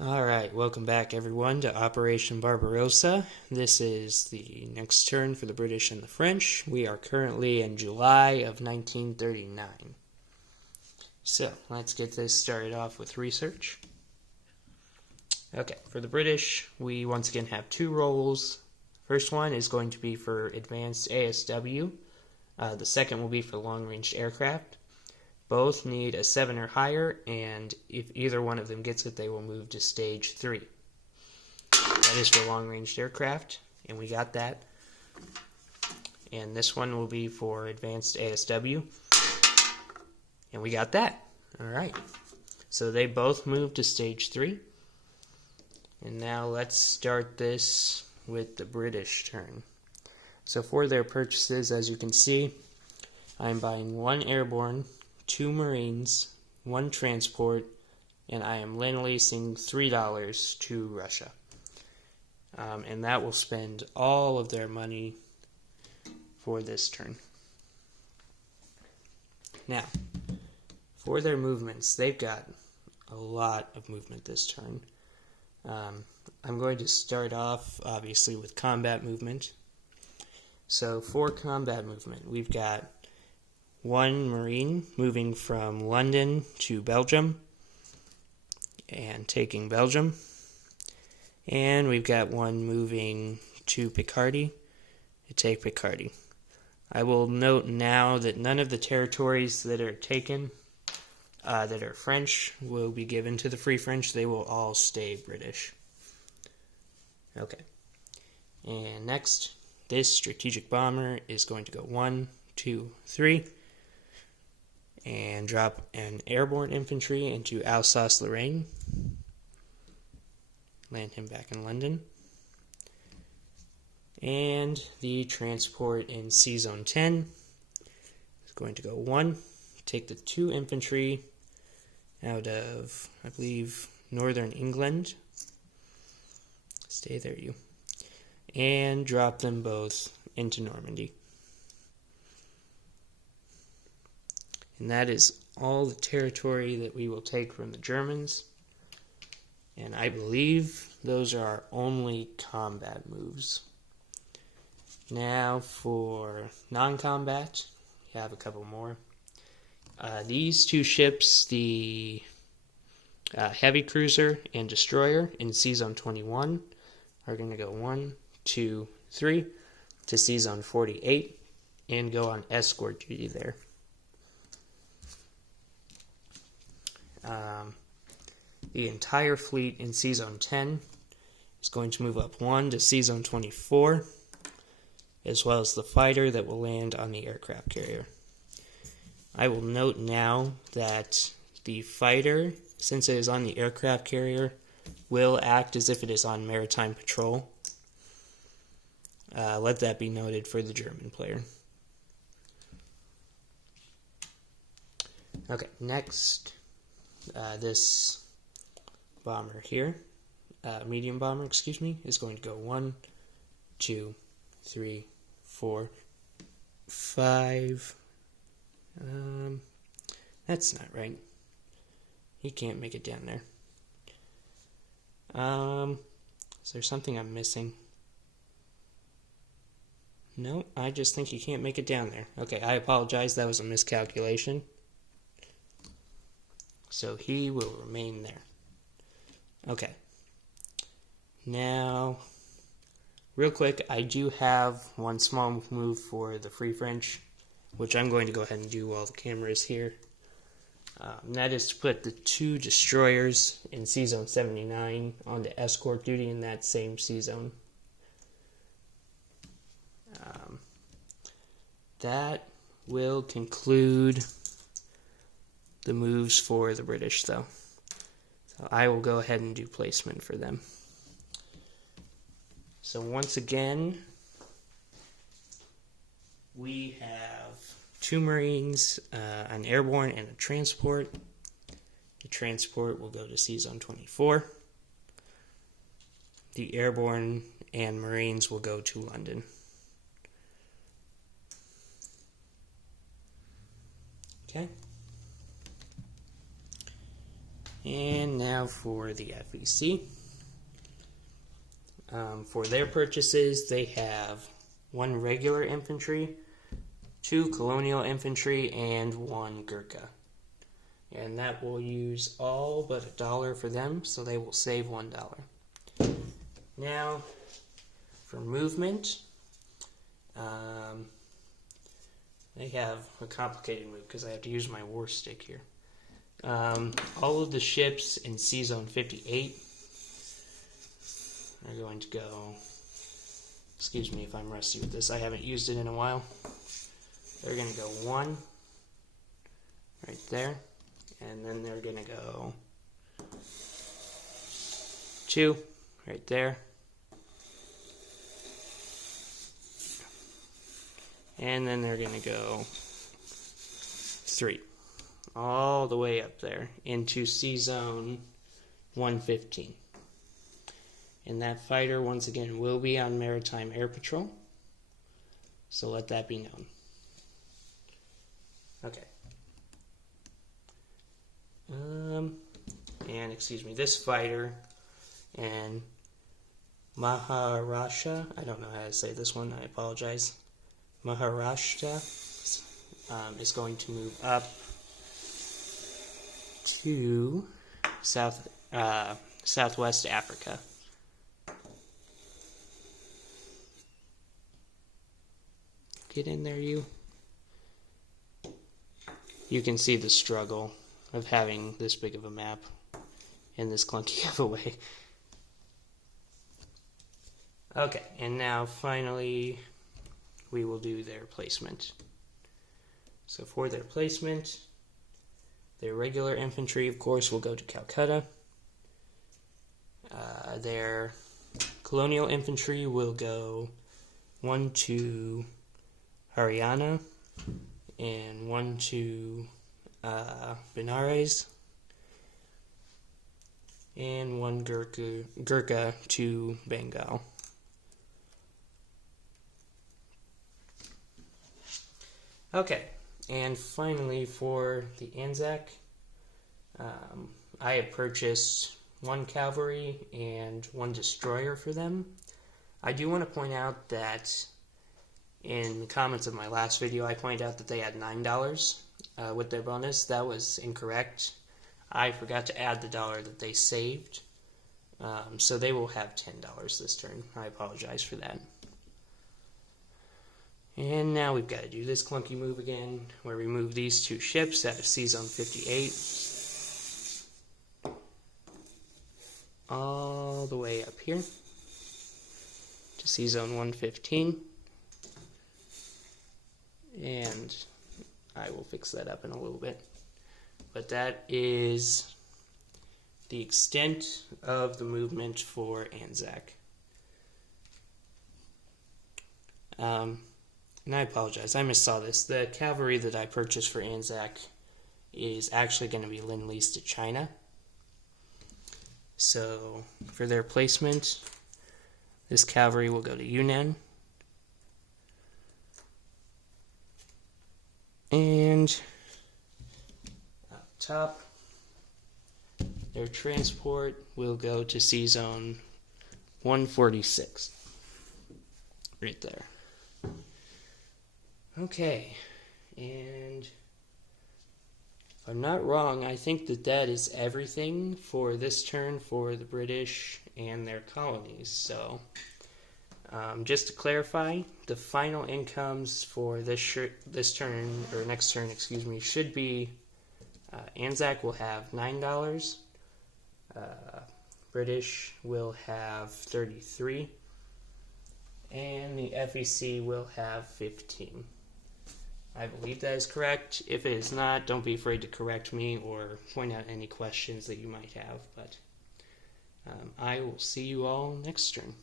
Alright, welcome back everyone to Operation Barbarossa. This is the next turn for the British and the French. We are currently in July of 1939. So, let's get this started off with research. Okay, for the British, we once again have two roles. First one is going to be for advanced ASW. The second will be for long-range aircraft. Both need a 7 or higher, and if either one of them gets it, they will move to stage 3. That is for long-range aircraft, and we got that. And this one will be for advanced ASW, and we got that. Alright, so they both moved to stage 3. And now let's start this with the British turn. So for their purchases, as you can see, I'm buying 1 airborne, 2 Marines, 1 transport, and I am lend-leasing $3 to Russia. And that will spend all of their money for this turn. Now, for their movements, they've got a lot of movement this turn. I'm going to start off, obviously, with combat movement. So for combat movement, we've got 1 Marine moving from London to Belgium and taking Belgium. And we've got 1 moving to Picardy to take Picardy. I will note now that none of the territories that are taken, that are French, will be given to the Free French. They will all stay British. Okay. And next, this strategic bomber is going to go 1, 2, 3. And drop an airborne infantry into Alsace-Lorraine. Land him back in London. And the transport in C-Zone 10 is going to go 1. Take the 2 infantry out of, I believe, northern England. Stay there, you. And drop them both into Normandy. And that is all the territory that we will take from the Germans. And I believe those are our only combat moves. Now for non-combat, we have a couple more. These 2 ships, the heavy cruiser and destroyer in C-Zone 21, are going to go 1, 2, 3 to C-Zone 48 and go on escort duty there. The entire fleet in C-Zone 10 is going to move up 1 to C-Zone 24, as well as the fighter that will land on the aircraft carrier. I will note now that the fighter, since it is on the aircraft carrier, will act as if it is on maritime patrol. Let that be noted for the German player. Okay, next, this bomber here, medium bomber, is going to go 1, 2, 3, 4, 5. That's not right. He can't make it down there. Is there something I'm missing? No, I just think he can't make it down there. Okay, I apologize. That was a miscalculation. So he will remain there. Okay. Now, real quick, I do have one small move for the Free French, which I'm going to go ahead and do while the camera is here. That is to put the 2 destroyers in C-Zone 79 onto escort duty in that same C-Zone. That will conclude the moves for the British, though. So I will go ahead and do placement for them. So once again, we have 2 Marines, an airborne, and a transport. The transport will go to C-Zone 24. The airborne and Marines will go to London. Okay. And now for the FEC. For their purchases, they have 1 regular infantry, 2 colonial infantry, and 1 Gurkha. And that will use all but $1 for them, so they will save $1. Now, for movement, they have a complicated move because I have to use my war stick here. All of the ships in C-Zone 58 are going to go, excuse me if I'm rusty with this, I haven't used it in a while. They're going to go 1 right there, and then they're going to go 2 right there, and then they're going to go 3 all the way up there into C-Zone 115. And that fighter, once again, will be on Maritime Air Patrol, so let that be known. Okay. And excuse me, this fighter and Maharashtra, I don't know how to say this one, I apologize. Maharashtra is going to move up to Southwest Africa. Get in there, you. You can see the struggle of having this big of a map in this clunky of a way. Okay, and now finally we will do their placement. So for their placement, their regular infantry, of course, will go to Calcutta. Their colonial infantry will go 1 to Haryana and 1 to Benares, and 1 Gurkha to Bengal. Okay, and finally for the Anzac, I have purchased 1 cavalry and 1 destroyer for them. I do want to point out that in the comments of my last video, I pointed out that they had $9 with their bonus. That was incorrect. I forgot to add the $1 that they saved. So they will have $10 this turn. I apologize for that. And now we've got to do this clunky move again, where we move these 2 ships out of C-Zone 58. All the way up here to C-Zone 115. And I will fix that up in a little bit. But that is the extent of the movement for Anzac. And I apologize, I missaw this. The cavalry that I purchased for Anzac is actually going to be lend-leased to China. So for their placement, this cavalry will go to Yunnan. And up top, their transport will go to C-Zone 146. Right there. Okay, and if I'm not wrong, I think that is everything for this turn for the British and their colonies. So, just to clarify, the final incomes for this turn, or next turn, excuse me, should be Anzac will have $9, British will have 33, and the FEC will have 15. I believe that is correct. If it is not, don't be afraid to correct me or point out any questions that you might have. But I will see you all next turn.